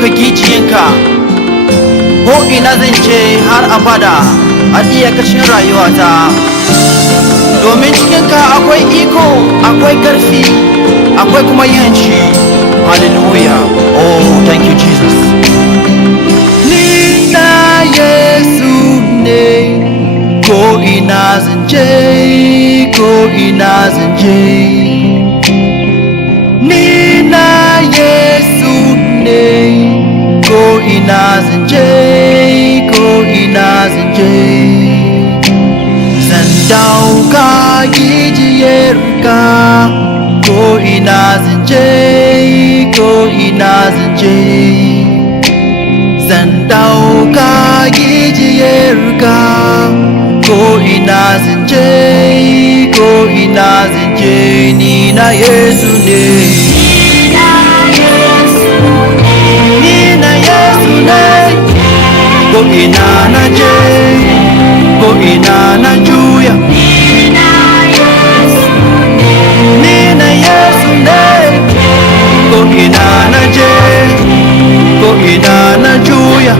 ɗauka gijiyanka ko ina zan je har abada a iyakacin rayuwata, domin cikinka akwai iko, akwai ƙarfi, akwai kuma yanci. Hallelujah. Oh, thank you Jesus. Ni na Yesu ne, ko ina zan je, ko ina zan je. Ni na Yesu ne, ko ina zan je, ko ina zan je. Zan dauka gijiyarka, ko ina zan je, ko ina zan je. Zan dauka gijiyarka, ko ina zan je, ko ina zan je. Ni na Yesu ne, ni na Yesu ne, ko ina na je, ko ina na juya. Ni na Yesu ne, ko ina na je, ko ina na juya.